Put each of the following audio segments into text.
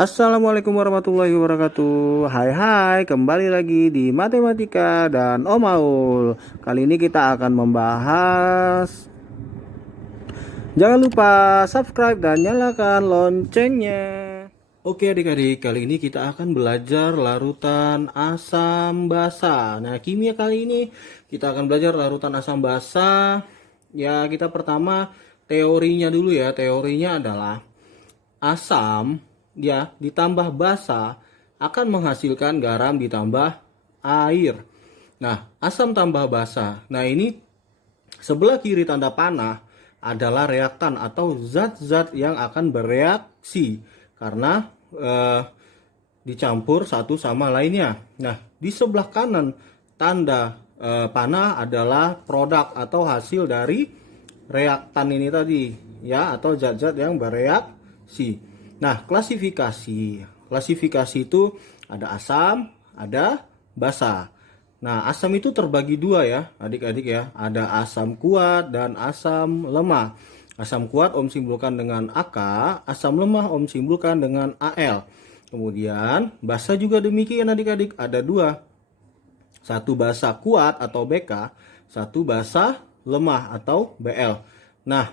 Assalamualaikum warahmatullahi wabarakatuh. Hai hai, kembali lagi di Matematika dan Om Aul. Kali ini kita akan membahas. Jangan lupa subscribe dan nyalakan loncengnya. Oke adik-adik, kali ini kita akan belajar larutan asam basa. Nah, kimia kali ini kita akan belajar larutan asam basa. Ya, kita pertama teorinya dulu ya. Teorinya adalah asam ya ditambah basa akan menghasilkan garam ditambah air. Nah, asam tambah basa. Nah, ini sebelah kiri tanda panah adalah reaktan atau zat-zat yang akan bereaksi karena dicampur satu sama lainnya. Nah, di sebelah kanan tanda panah adalah produk atau hasil dari reaktan ini tadi ya, atau zat-zat yang bereaksi. Nah, klasifikasi itu ada asam, ada basa. Nah, asam itu terbagi dua ya, adik-adik ya. Ada asam kuat dan asam lemah. Asam kuat Om simpulkan dengan AK, asam lemah Om simpulkan dengan AL. Kemudian basa juga demikian adik-adik, ada dua. Satu basa kuat atau BK, satu basa lemah atau BL. Nah,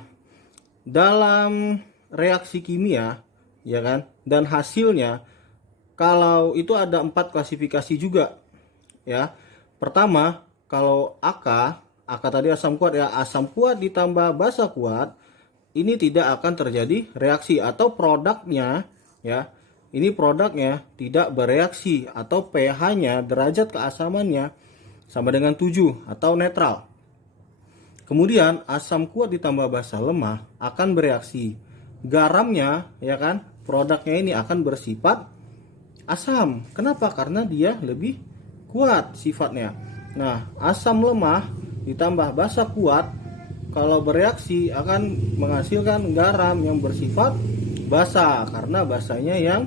dalam reaksi kimia ya kan, dan hasilnya kalau itu ada 4 klasifikasi juga ya. Pertama, kalau AK tadi asam kuat ya, asam kuat ditambah basa kuat, ini tidak akan terjadi reaksi atau produknya ya. Ini produknya tidak bereaksi atau pH-nya, derajat keasamannya sama dengan 7 atau netral. Kemudian asam kuat ditambah basa lemah akan bereaksi. Garamnya ya kan, produknya ini akan bersifat asam. Kenapa? Karena dia lebih kuat sifatnya. Nah, asam lemah ditambah basa kuat kalau bereaksi akan menghasilkan garam yang bersifat basa karena basanya yang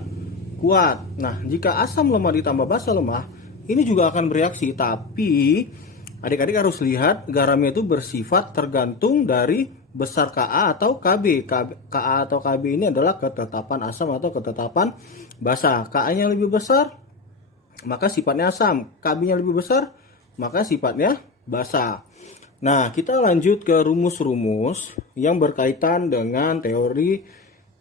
kuat. Nah, jika asam lemah ditambah basa lemah, ini juga akan bereaksi, tapi adik-adik harus lihat garamnya itu bersifat tergantung dari besar Ka atau Kb. Ka atau Kb ini adalah ketetapan asam atau ketetapan basa. Ka-nya lebih besar, maka sifatnya asam. Kb-nya lebih besar, maka sifatnya basa. Nah, kita lanjut ke rumus-rumus yang berkaitan dengan teori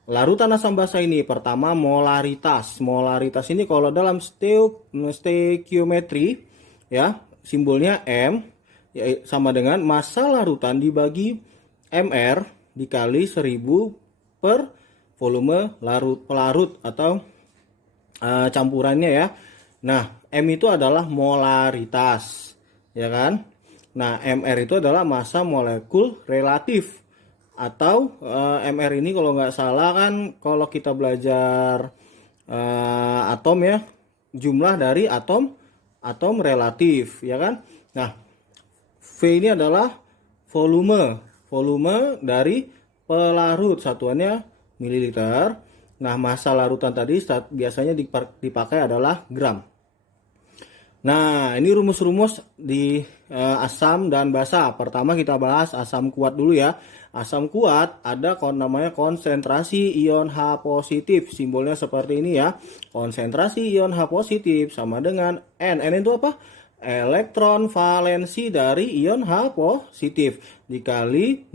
larutan asam basa ini. Pertama, molaritas. Molaritas ini kalau dalam stoikiometri ya, simbolnya M ya, sama dengan massa larutan dibagi MR dikali 1000 per volume pelarut atau campurannya ya. Nah, M itu adalah molaritas ya kan. Nah, MR itu adalah massa molekul relatif atau MR ini kalau nggak salah kan, kalau kita belajar atom ya, jumlah dari atom relatif ya kan. Nah, V ini adalah volume dari pelarut, satuannya mililiter. Nah, massa larutan tadi biasanya dipakai adalah gram. Nah, ini rumus-rumus di asam dan basa. Pertama kita bahas asam kuat dulu ya. Asam kuat ada namanya konsentrasi ion H positif. Simbolnya seperti ini ya. Konsentrasi ion H positif sama dengan N. N itu apa? Elektron valensi dari ion H positif dikali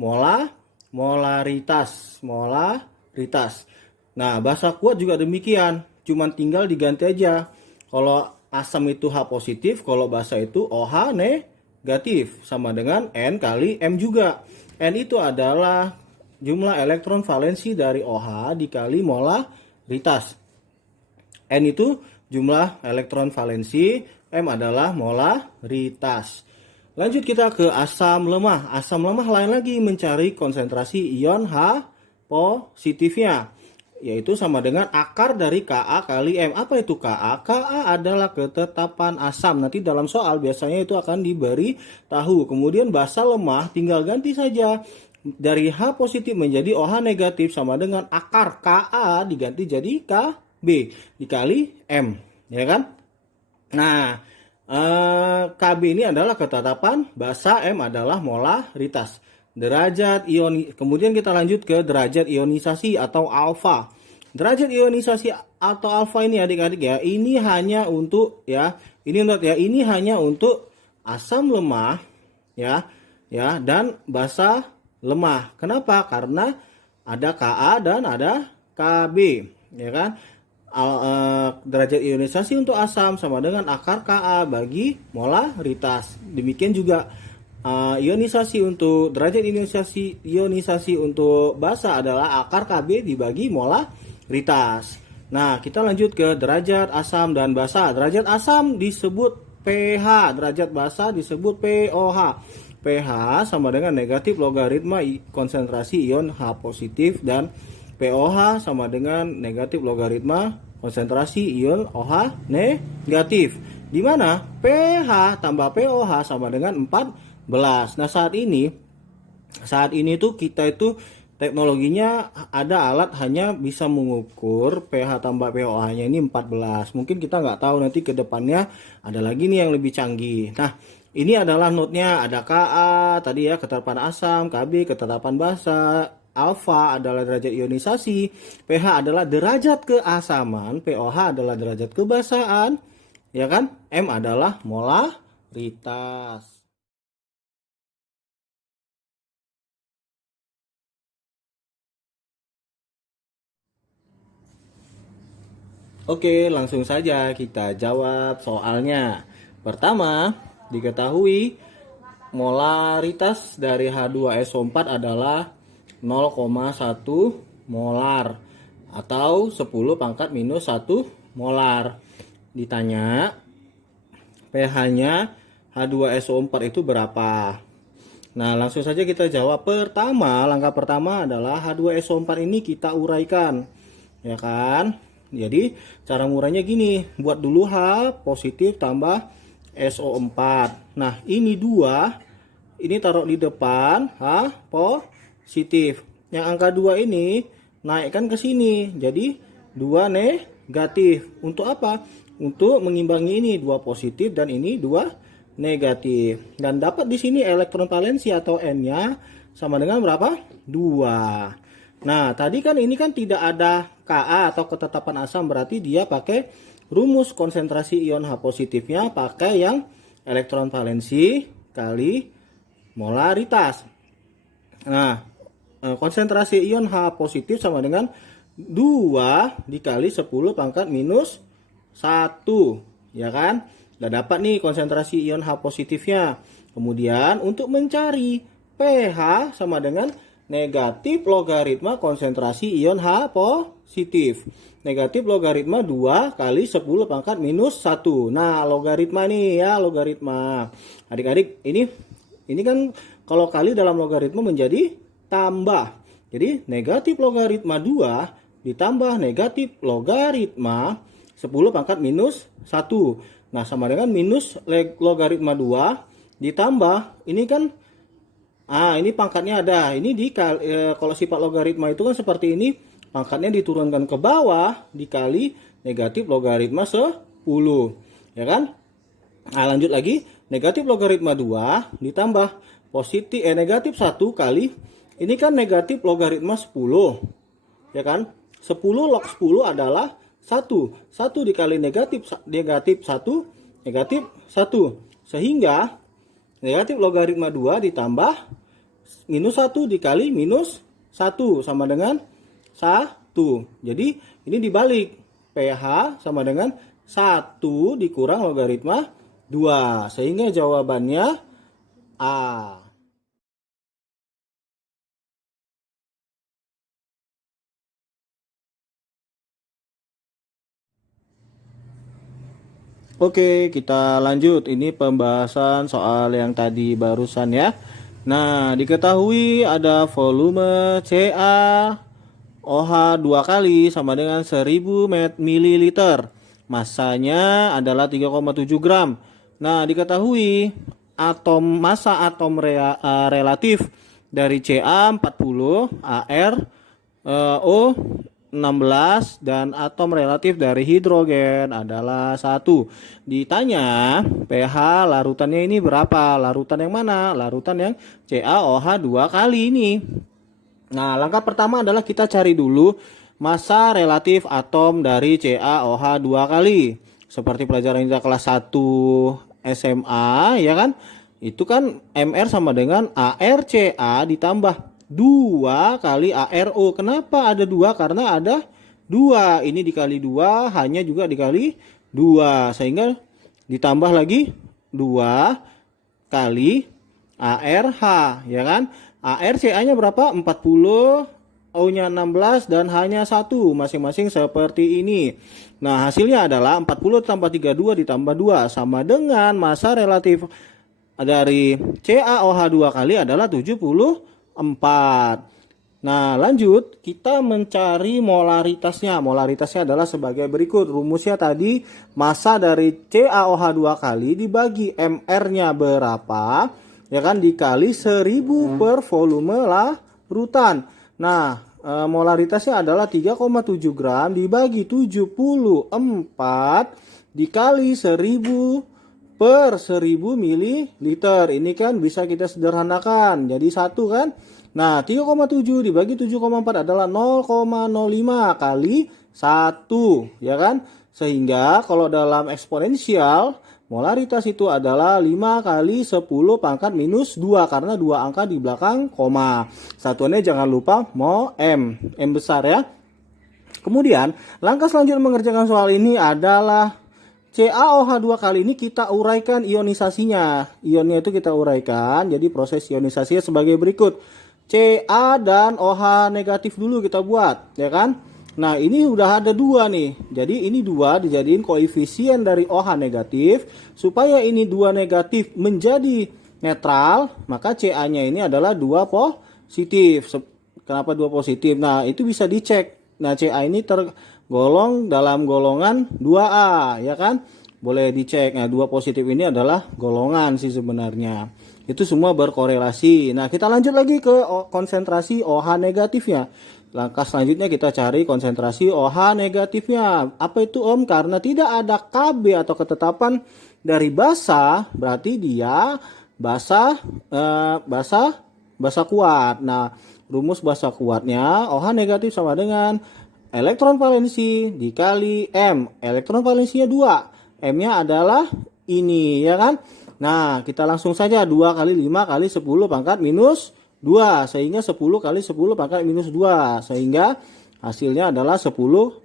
molaritas. Nah, basa kuat juga demikian. Cuman tinggal diganti aja. Kalau asam itu H positif, kalau basa itu OH negatif, sama dengan N kali M juga. N itu adalah jumlah elektron valensi dari OH dikali molaritas. N itu jumlah elektron valensi, M adalah molaritas. Lanjut kita ke asam lemah. Asam lemah lain lagi mencari konsentrasi ion H positifnya, yaitu sama dengan akar dari Ka kali M. Apa itu Ka? Ka adalah ketetapan asam. Nanti dalam soal biasanya itu akan diberi tahu. Kemudian basa lemah tinggal ganti saja dari H positif menjadi OH negatif sama dengan akar Ka diganti jadi Kb dikali M, ya kan? Nah, Kb ini adalah ketetapan basa, M adalah molaritas. Derajat ion, kemudian kita lanjut ke derajat ionisasi atau alfa. derajat ionisasi atau alfa ini adik-adik ya, ini hanya untuk ini hanya untuk asam lemah ya, dan basa lemah. Kenapa? Karena ada Ka dan ada Kb, ya kan? Derajat ionisasi untuk asam sama dengan akar Ka bagi molaritas. Demikian juga ionisasi untuk derajat ionisasi untuk basa adalah akar Kb dibagi molaritas. Nah, kita lanjut ke derajat asam dan basa. Derajat asam disebut pH, derajat basa disebut pOH. pH sama dengan negatif logaritma konsentrasi ion H positif, dan pOH sama dengan negatif logaritma konsentrasi ion OH negatif. Di mana pH tambah pOH sama dengan 14. Nah, saat ini tuh kita itu teknologinya ada alat hanya bisa mengukur pH tambah pOH-nya ini 14. Mungkin kita nggak tahu nanti ke depannya ada lagi nih yang lebih canggih. Nah, ini adalah notnya, ada Ka tadi ya, ketetapan asam, Kb ketetapan basa, alfa adalah derajat ionisasi, pH adalah derajat keasaman, pOH adalah derajat kebasaan, ya kan? M adalah molaritas. Oke, langsung saja kita jawab soalnya. Pertama, diketahui molaritas dari H2SO4 adalah 0,1 molar atau 10 pangkat minus 1 molar. Ditanya pH-nya H2SO4 itu berapa? Nah, langsung saja kita jawab. Langkah pertama adalah H2SO4 ini kita uraikan, ya kan? Jadi cara ngurainya gini, buat dulu H positif tambah SO4. Nah, ini 2, ini taruh di depan H positif. Yang angka 2 ini naikkan ke sini, jadi 2 negatif. Untuk apa? Untuk mengimbangi ini 2 positif dan ini 2 negatif. Dan dapat di sini elektron valensi atau N-nya sama dengan berapa? 2. Nah, tadi kan ini kan tidak ada Ka atau ketetapan asam, berarti dia pakai rumus konsentrasi ion H positifnya pakai yang elektron valensi kali molaritas. Nah, konsentrasi ion H positif sama dengan 2 dikali 10 pangkat minus 1, ya kan? Udah dapat nih konsentrasi ion H positifnya. Kemudian untuk mencari pH sama dengan negatif logaritma konsentrasi ion H positif. Negatif logaritma 2 kali 10 pangkat minus 1. Nah, logaritma nih ya, logaritma. Adik-adik, ini kan kalau kali dalam logaritma menjadi tambah. Jadi negatif logaritma 2 ditambah negatif logaritma 10 pangkat minus 1. Nah, sama dengan minus logaritma 2 ditambah, ini kan ini pangkatnya ada. Ini kalau sifat logaritma itu kan seperti ini, pangkatnya diturunkan ke bawah dikali negatif logaritma 10, ya kan? Nah, lanjut lagi, negatif logaritma 2 ditambah negatif 1 kali, ini kan negatif logaritma 10, ya kan? 10 log 10 adalah 1. 1 dikali negatif 1, negatif 1. Sehingga negatif logaritma 2 ditambah minus 1 dikali minus 1 sama dengan 1. Jadi ini dibalik. pH sama dengan 1 dikurang logaritma 2. Sehingga jawabannya A. Oke, kita lanjut. Ini pembahasan soal yang tadi barusan ya. Nah, diketahui ada volume Ca OH 2 kali sama dengan 1000 ml. Masanya adalah 3,7 gram. Nah, diketahui massa atom relatif dari Ca 40, Ar, O 16, dan atom relatif dari hidrogen adalah 1. Ditanya pH larutannya ini berapa? Larutan yang mana? Larutan yang CaOH 2 kali ini. Nah, langkah pertama adalah kita cari dulu massa relatif atom dari CaOH 2 kali. Seperti pelajaran kita kelas 1 SMA ya kan. Itu kan MR sama dengan ArCa ditambah 2 kali ArO. Kenapa ada 2? Karena ada 2. Ini dikali 2 hanya juga dikali 2. Sehingga ditambah lagi 2 kali ARH ya kan. ARCA-nya berapa? 40, O-nya 16 dan hanya 1 masing-masing seperti ini. Nah, hasilnya adalah 40 tambah 32 ditambah 2 sama dengan massa relatif dari CaOH 2 kali adalah 74. Nah, lanjut kita mencari molaritasnya. Molaritasnya adalah sebagai berikut. Rumusnya tadi massa dari CaOH 2 kali dibagi MR-nya berapa, ya kan, dikali 1000 per volume larutan. Nah, molaritasnya adalah 3,7 gram dibagi 74 dikali 1000 per 1000 mililiter. Ini kan bisa kita sederhanakan jadi 1 kan. Nah, 3,7 dibagi 7,4 adalah 0,05 kali 1 ya kan. Sehingga kalau dalam eksponensial molaritas itu adalah 5 kali 10 pangkat minus 2 karena 2 angka di belakang koma. Satuannya jangan lupa M besar ya. Kemudian langkah selanjutnya mengerjakan soal ini adalah CaOH 2 kali ini kita uraikan ionisasinya. Ionnya itu kita uraikan, jadi proses ionisasinya sebagai berikut. Ca dan OH negatif dulu kita buat, ya kan? Nah, ini udah ada 2 nih. Jadi ini 2 dijadiin koefisien dari OH negatif. Supaya ini 2 negatif menjadi netral, maka Ca-nya ini adalah 2 positif. Kenapa 2 positif? Nah, itu bisa dicek. Nah, Ca ini tergolong dalam golongan 2A, ya kan? Boleh dicek. Nah, 2 positif ini adalah golongan sih sebenarnya. Itu semua berkorelasi. Nah, kita lanjut lagi ke konsentrasi OH negatifnya. Langkah selanjutnya kita cari konsentrasi OH negatifnya. Apa itu Om? Karena tidak ada Kb atau ketetapan dari basa, berarti dia basa kuat. Nah, rumus basa kuatnya OH negatif sama dengan elektron valensi dikali M. Elektron valensinya 2. M-nya adalah ini, ya kan? Nah, kita langsung saja 2 kali 5 kali 10 pangkat minus 2. Sehingga 10 kali 10 pangkat minus 2. Sehingga hasilnya adalah 10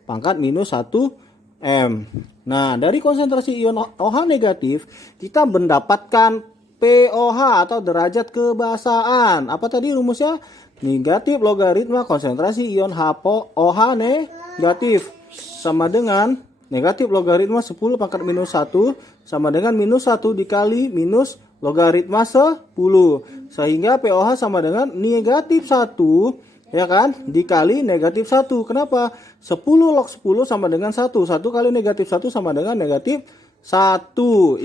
pangkat minus 1 M. Nah, dari konsentrasi ion OH negatif, kita mendapatkan POH atau derajat kebasaan. Apa tadi rumusnya? Negatif logaritma konsentrasi ion OH negatif sama dengan negatif logaritma 10 pangkat minus 1 sama dengan minus 1 dikali minus logaritma 10. Sehingga POH sama dengan negatif 1, ya kan, dikali negatif 1. Kenapa? 10 log 10 sama dengan 1. 1 kali negatif 1 sama dengan negatif 1.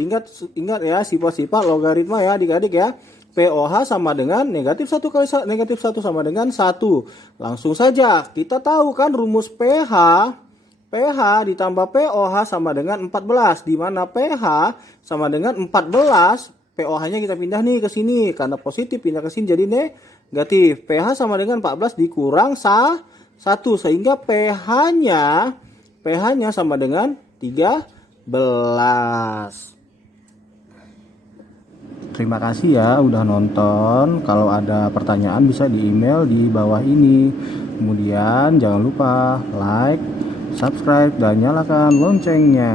Ingat ya sifat-sifat logaritma ya adik-adik ya. POH sama dengan negatif 1 kali negatif 1 sama dengan 1. Langsung saja kita tahu kan rumus pH ditambah POH sama dengan 14, di mana pH sama dengan 14, POH-nya kita pindah nih ke sini karena positif pindah ke sini jadi negatif. pH sama dengan 14 dikurang 1 sehingga pH-nya sama dengan 13. Terima kasih ya udah nonton. Kalau ada pertanyaan bisa di email di bawah ini. Kemudian jangan lupa like, subscribe dan nyalakan loncengnya.